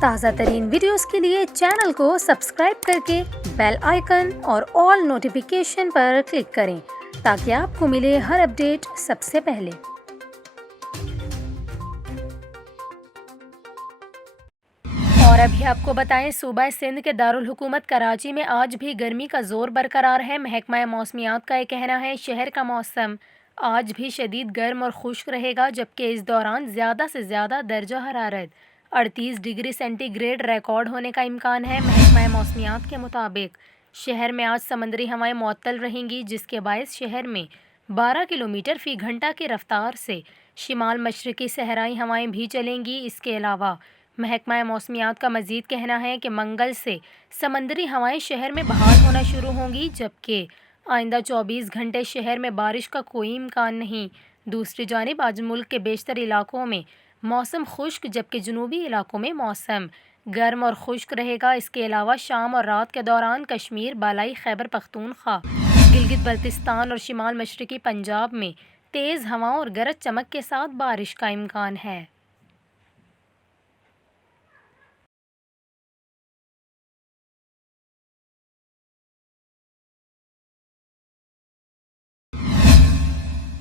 تازہ ترین ویڈیوز کے لیے چینل کو سبسکرائب کر کے بیل آئیکن اور آل نوٹیفیکیشن پر کلک کریں تاکہ آپ کو ملے ہر اپڈیٹ سب سے پہلے۔ اور ابھی آپ کو بتائیں، صوبہ سندھ کے دارالحکومت کراچی میں آج بھی گرمی کا زور برقرار ہے۔ محکمہ موسمیات کا یہ کہنا ہے شہر کا موسم آج بھی شدید گرم اور خشک رہے گا، جبکہ اس دوران زیادہ سے زیادہ درجہ حرارت 38 ڈگری سینٹی گریڈ ریکارڈ ہونے کا امکان ہے۔ محکمہ موسمیات کے مطابق شہر میں آج سمندری ہوائیں معطل رہیں گی، جس کے باعث شہر میں 12 کلومیٹر فی گھنٹہ کی رفتار سے شمال مشرقی صحرائی ہوائیں بھی چلیں گی۔ اس کے علاوہ محکمہ موسمیات کا مزید کہنا ہے کہ منگل سے سمندری ہوائیں شہر میں بحال ہونا شروع ہوں گی، جبکہ آئندہ 24 گھنٹے شہر میں بارش کا کوئی امکان نہیں۔ دوسری جانب آج ملک کے بیشتر علاقوں میں موسم خشک، جبکہ جنوبی علاقوں میں موسم گرم اور خشک رہے گا۔ اس کے علاوہ شام اور رات کے دوران کشمیر، بالائی خیبر پختونخوا، گلگت بلتستان اور شمال مشرقی پنجاب میں تیز ہواؤں اور گرج چمک کے ساتھ بارش کا امکان ہے۔